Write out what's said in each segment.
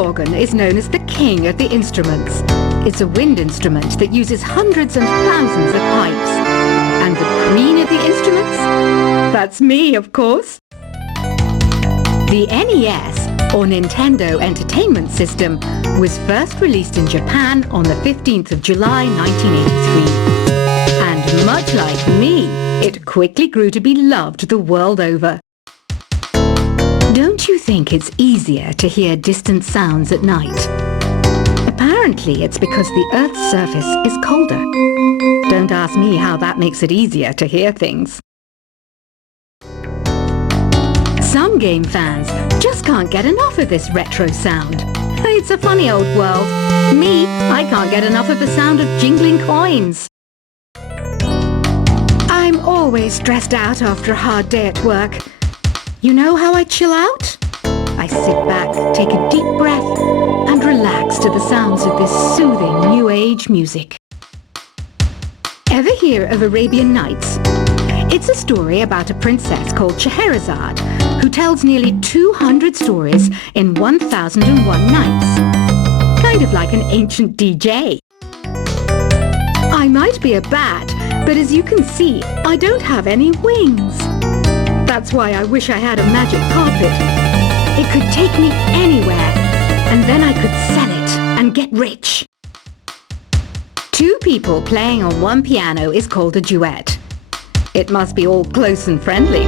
organ is known as the king of the instruments. It's a wind instrument that uses hundreds and thousands of pipes. And the queen of the instruments? That's me, of course. The NES, or Nintendo Entertainment System, was first released in Japan on the 15th of July 1983. And much like me, it quickly grew to be loved the world over. Don't you think it's easier to hear distant sounds at night? Apparently it's because the Earth's surface is colder. Don't ask me how that makes it easier to hear things. Some game fans just can't get enough of this retro sound. It's a funny old world. Me, I can't get enough of the sound of jingling coins. I'm always stressed out after a hard day at work. You know how I chill out? I sit back, take a deep breath, and relax to the sounds of this soothing New Age music. Ever hear of Arabian Nights? It's a story about a princess called Scheherazade, who tells nearly 200 stories in 1001 nights. Kind of like an ancient DJ. I might be a bat, but as you can see, I don't have any wings. That's why I wish I had a magic carpet. It could take me anywhere, and then I could sell it and get rich. Two people playing on one piano is called a duet. It must be all close and friendly.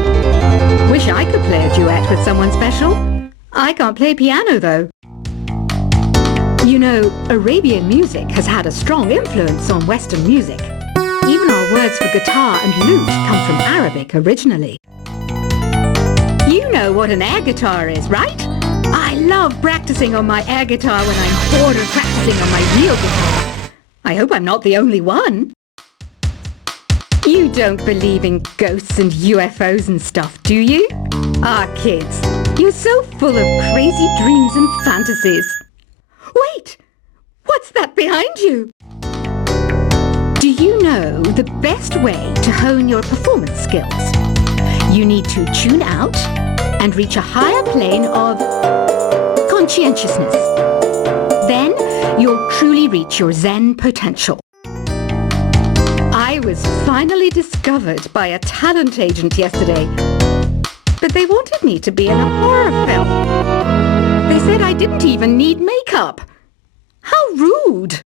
Wish I could play a duet with someone special. I can't play piano though. You know, Arabian music has had a strong influence on Western music. Even our words for guitar and lute come from Arabic originally. You know what an air guitar is, right? I love practicing on my air guitar when I'm bored of practicing on my real guitar. I hope I'm not the only one. You don't believe in ghosts and UFOs and stuff, do you? Ah, kids, you're so full of crazy dreams and fantasies. Wait! What's that behind you? Do you know the best way to hone your performance skills? You need to tune out and reach a higher plane of conscientiousness. Then you'll truly reach your Zen potential. I was finally discovered by a talent agent yesterday, but they wanted me to be in a horror film. They said I didn't even need makeup. How rude!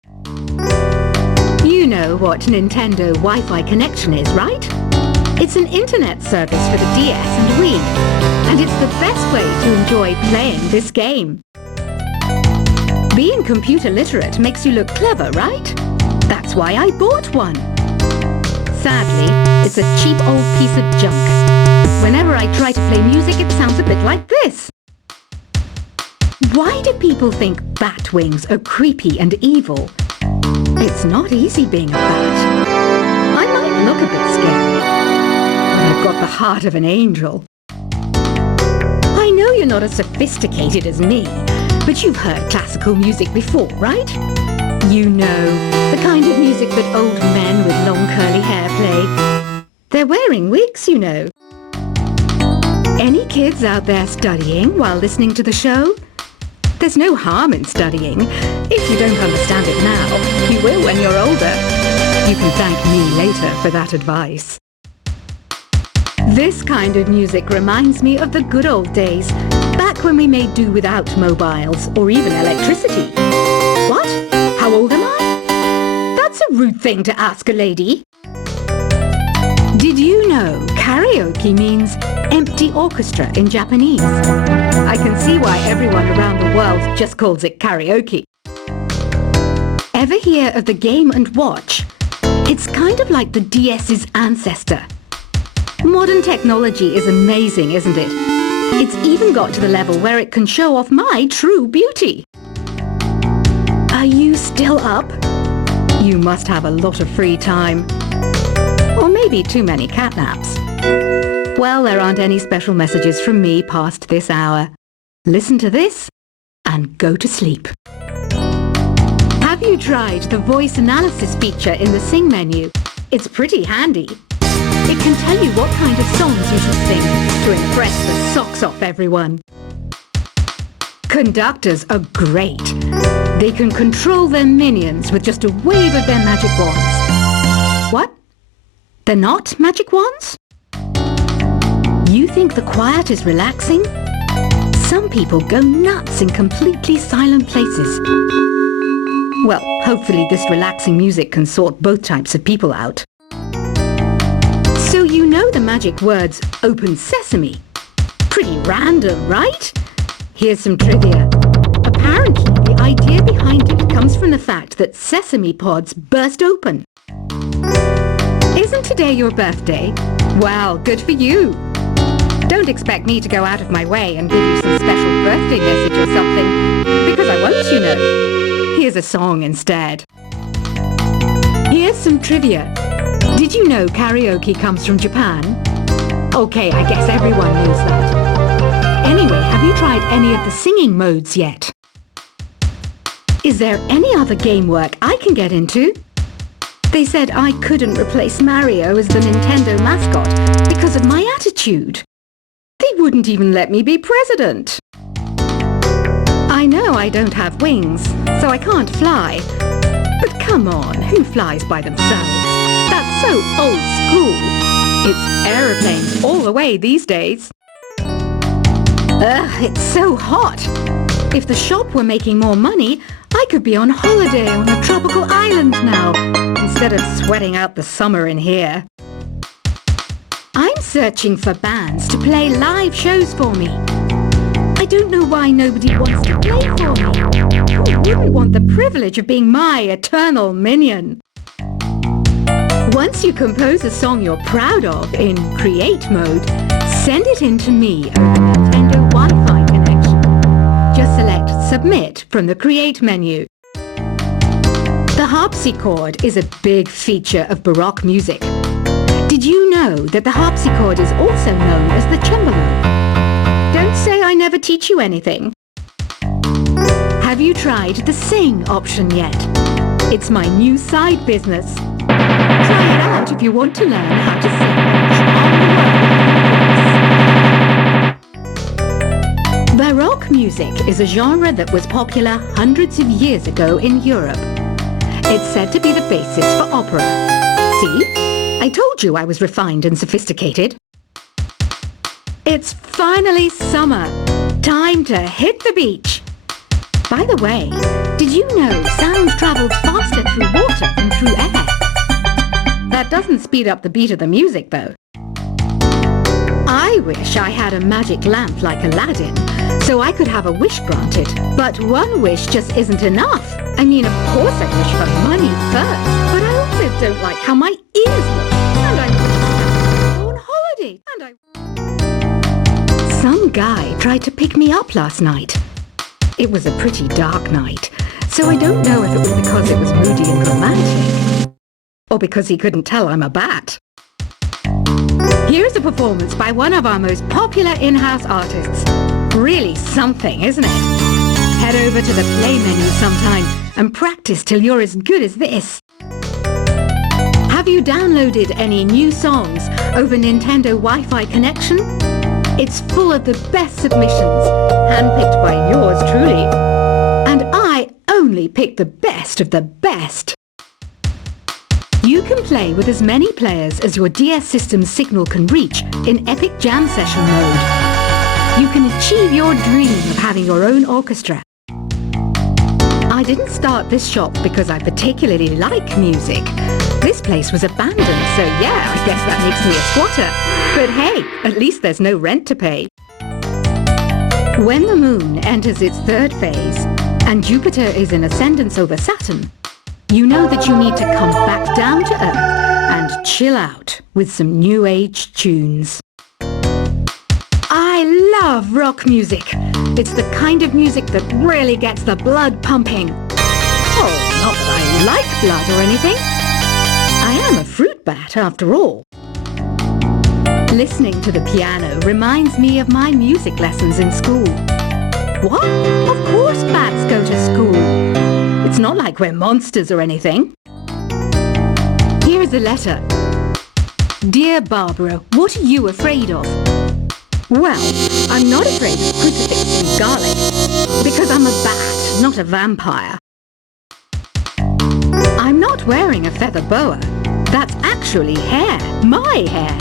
You know what Nintendo Wi-Fi connection is, right? It's an internet service for the DS and Wii, and it's the best way to enjoy playing this game. Being computer literate makes you look clever, right? That's why I bought one. Sadly, it's a cheap old piece of junk. Whenever I try to play music, it sounds a bit like this. Why do people think bat wings are creepy and evil? It's not easy being a bat. I might look a bit scary, but I've got the heart of an angel. I know you're not as sophisticated as me, but you've heard classical music before, right? You know, the kind of music that old men with long curly hair play. They're wearing wigs, you know. Any kids out there studying while listening to the show? There's no harm in studying. If you don't understand it now, you will when you're older. You can thank me later for that advice. This kind of music reminds me of the good old days, back when we made do without mobiles or even electricity. What? How old am I? That's a rude thing to ask a lady. Did you know karaoke means empty orchestra in Japanese? I can see why everyone around the world just calls it karaoke. Ever hear of the Game & Watch? It's kind of like the DS's ancestor. Modern technology is amazing, isn't it? It's even got to the level where it can show off my true beauty. Are you still up? You must have a lot of free time. Or maybe too many catnaps. Well, there aren't any special messages from me past this hour. Listen to this and go to sleep. Have you tried the voice analysis feature in the Sing menu? It's pretty handy. It can tell you what kind of songs you should sing to impress the socks off everyone. Conductors are great. They can control their minions with just a wave of their magic wands. What? They're not magic wands? You think the quiet is relaxing? Some people go nuts in completely silent places. Well, hopefully this relaxing music can sort both types of people out. So you know the magic words "Open Sesame." Pretty random, right? Here's some trivia. Apparently, the idea behind it comes from the fact that sesame pods burst open. Isn't today your birthday? Well, good for you. Don't expect me to go out of my way and give you some special birthday message or something, because I won't, you know. Here's a song instead. Here's some trivia. Did you know karaoke comes from Japan? Okay, I guess everyone knows that. Anyway, have you tried any of the singing modes yet? Is there any other game work I can get into? They said I couldn't replace Mario as the Nintendo mascot because of my attitude. They wouldn't even let me be president. I know I don't have wings, so I can't fly. But come on, who flies by themselves? That's so old school. It's aeroplanes all the way these days. Ugh, it's so hot. If the shop were making more money, I could be on holiday on a tropical island now, instead of sweating out the summer in here. I'm searching for bands to play live shows for me. I don't know why nobody wants to play for me. Who wouldn't want the privilege of being my eternal minion? Once you compose a song you're proud of in Create mode, send it in to me over Nintendo Wi-Fi connection. Just select Submit from the Create menu. The harpsichord is a big feature of Baroque music. Did you know that the harpsichord is also known as the cembalo? Don't say I never teach you anything. Have you tried the Sing option yet? It's my new side business. Try it out if you want to learn how to sing on the world. Baroque music is a genre that was popular hundreds of years ago in Europe. It's said to be the basis for opera. See? I told you I was refined and sophisticated. It's finally summer. Time to hit the beach. By the way, did you know sound travels faster through water than through air? That doesn't speed up the beat of the music, though. I wish I had a magic lamp like Aladdin, so I could have a wish granted. But one wish just isn't enough. I mean, of course I wish for money first, but I also don't like how my ears look. And I want to go on holiday. Some guy tried to pick me up last night. It was a pretty dark night, so I don't know if it was because it was moody and romantic, or because he couldn't tell I'm a bat. Here's a performance by one of our most popular in-house artists. Really something, isn't it? Head over to the play menu sometime and practice till you're as good as this. Have you downloaded any new songs over Nintendo Wi-Fi connection? It's full of the best submissions, handpicked by yours truly. And I only pick the best of the best. You can play with as many players as your DS system's signal can reach in Epic Jam Session mode. You can achieve your dream of having your own orchestra. I didn't start this shop because I particularly like music. This place was abandoned, so yeah, I guess that makes me a squatter. But hey, at least there's no rent to pay. When the moon enters its third phase, and Jupiter is in ascendance over Saturn, you know that you need to come back down to Earth and chill out with some new age tunes. I love rock music. It's the kind of music that really gets the blood pumping. Oh, not that I like blood or anything. I am a fruit bat after all. Listening to the piano reminds me of my music lessons in school. What? Of course bats go to school. It's not like we're monsters or anything. Here's a letter. Dear Barbara, what are you afraid of? Well, I'm not afraid of crucifixes and garlic, because I'm a bat, not a vampire. I'm not wearing a feather boa. That's actually hair, my hair.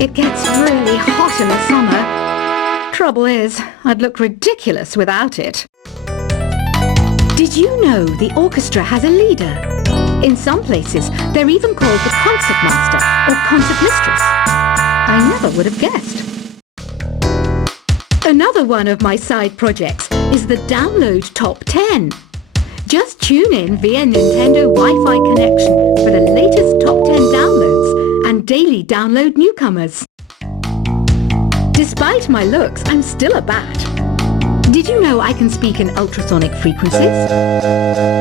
It gets really hot in the summer. Trouble is, I'd look ridiculous without it. Did you know the orchestra has a leader? In some places, they're even called the concertmaster or concertmistress. I never would have guessed. Another one of my side projects is the Download Top 10. Just tune in via Nintendo Wi-Fi connection for the latest Top 10 downloads and daily download newcomers. Despite my looks, I'm still a bat. Did you know I can speak in ultrasonic frequencies?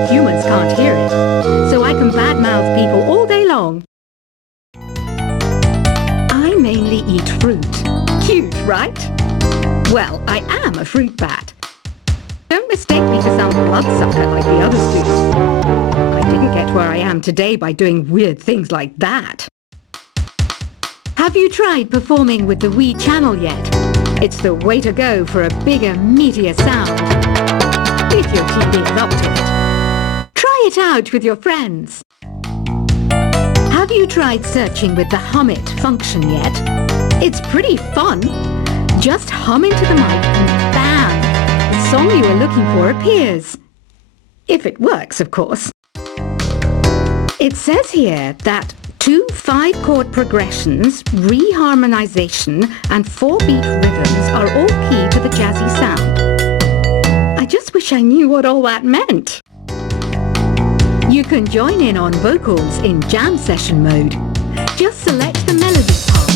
Humans can't hear it, so I can badmouth people all day long. I mainly eat fruit. Cute, right? Well, I am a fruit bat. Don't mistake me for some bloodsucker like the others do. I didn't get where I am today by doing weird things like that. Have you tried performing with the Wii channel yet? It's the way to go for a bigger, meatier sound. If your TV is up to it. Try it out with your friends. Have you tried searching with the Hum It function yet? It's pretty fun. Just hum into the mic and bam! The song you are looking for appears. If it works, of course. It says here that 2 5-chord progressions, reharmonization, and 4-beat rhythms are all key to the jazzy sound. I just wish I knew what all that meant. You can join in on vocals in jam session mode. Just select the melody part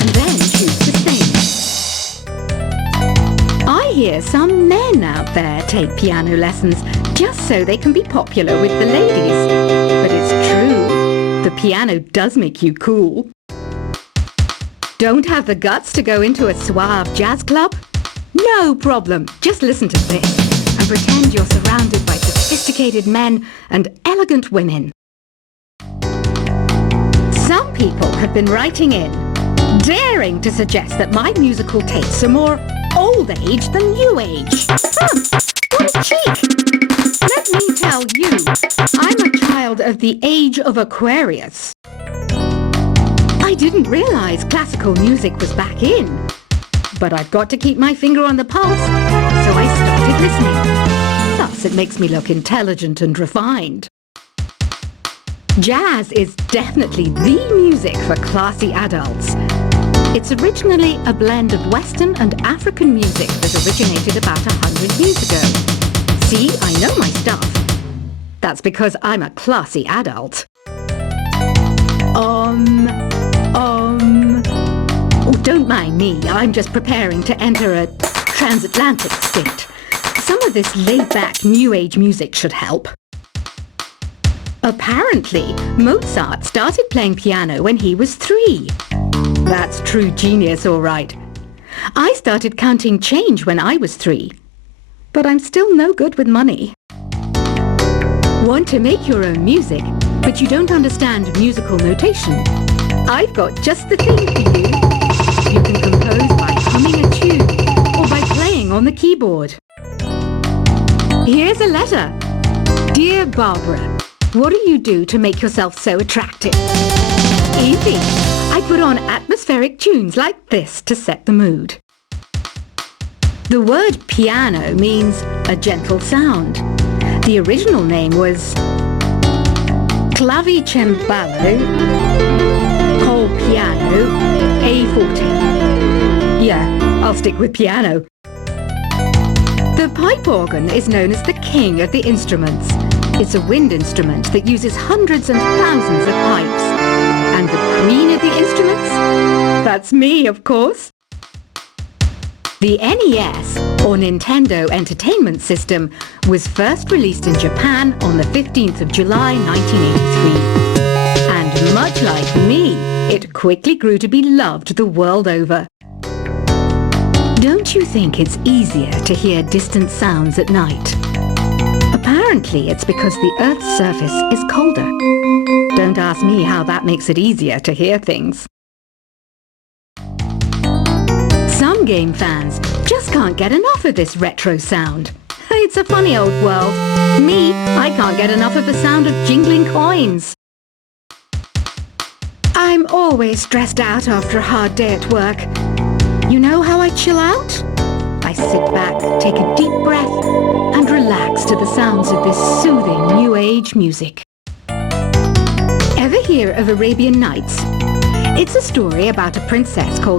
and then choose to sing. I hear some men out there take piano lessons just so they can be popular with the ladies. But it's true, the piano does make you cool. Don't have the guts to go into a suave jazz club? No problem, just listen to this and pretend you're surrounded by sophisticated men and elegant women. Some people have been writing in, daring to suggest that my musical tastes are more old age than new age. What a cheek! Let me tell you, I'm a child of the age of Aquarius. I didn't realize classical music was back in, but I've got to keep my finger on the pulse, so I started listening. Thus, it makes me look intelligent and refined. Jazz is definitely the music for classy adults. It's originally a blend of Western and African music that originated about 100 years ago. See, I know my stuff. That's because I'm a classy adult. Oh, don't mind me. I'm just preparing to enter a transatlantic state. Some of this laid-back New Age music should help. Apparently, Mozart started playing piano when he was 3. That's true genius, all right. I started counting change when I was 3. But I'm still no good with money. Want to make your own music, but you don't understand musical notation? I've got just the thing for you. You can compose by humming a tune or by playing on the keyboard. Here's a letter. Dear Barbara, what do you do to make yourself so attractive? Easy. I put on atmospheric tunes like this to set the mood. The word piano means a gentle sound. The original name was clavicembalo col piano A forte. Yeah, I'll stick with piano. The pipe organ is known as the king of the instruments. It's a wind instrument that uses hundreds and thousands of pipes. And the queen of the instruments? That's me, of course. The NES, or Nintendo Entertainment System, was first released in Japan on the 15th of July 1983. And much like me, it quickly grew to be loved the world over. Don't you think it's easier to hear distant sounds at night? Apparently, it's because the Earth's surface is colder. Don't ask me how that makes it easier to hear things. Some game fans just can't get enough of this retro sound. It's a funny old world. Me, I can't get enough of the sound of jingling coins. I'm always stressed out after a hard day at work. You know how I chill out? I sit back, take a deep breath, and relax to the sounds of this soothing new age music. Ever hear of Arabian Nights? It's a story about a princess called